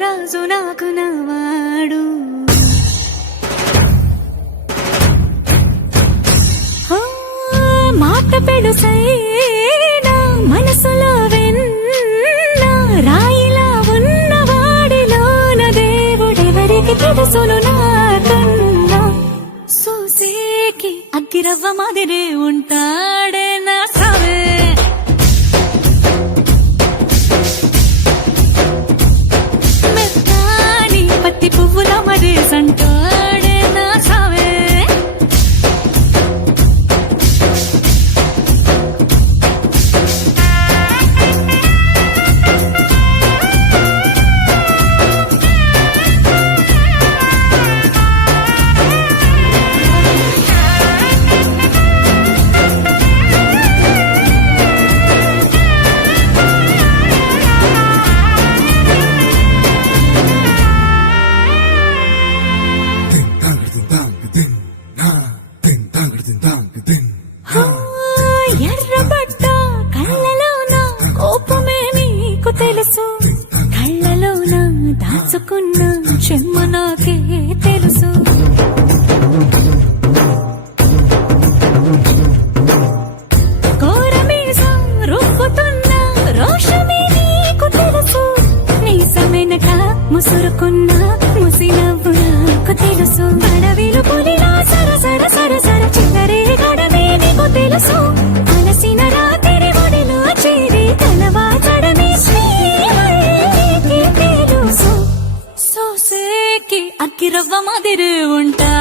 రాజు నాకు నవాడు మాట పెడుసైనా మనసులో వెన్న రాయిలా ఉన్నవాడిలోన దేవుడెవరికి తెలుసును నాకన్నా సూసేకి అగ్గిరవ్వ మాదిరే ఉంటాడే నా సావే మెత్తాని పత్తి పువ్వుల మరే సంటాడే నా సావే ఎర్రబడ్డ కళ్ళలోన కోపమే నీకు తెలుసు కళ్ళలోన దాచుకున్న చెమ్మ నాకే తెలుసు కోరమీసం రుబ్బుతున్న రోషమే నీకు తెలుసు నీసమెనక ముసురుకున్న ముసినవ్వు నాకు తెలుసు అడవిలు పులిలా సరసర సరసర చిల్లరే గడమే నీకు తెలుసు అలసిన రాత్రి ఒడిలో చేరి కలవాచడమే శ్రీకి తెలుసు సోసేకి అగ్గిరవ్వ మాదిరి ఉంటా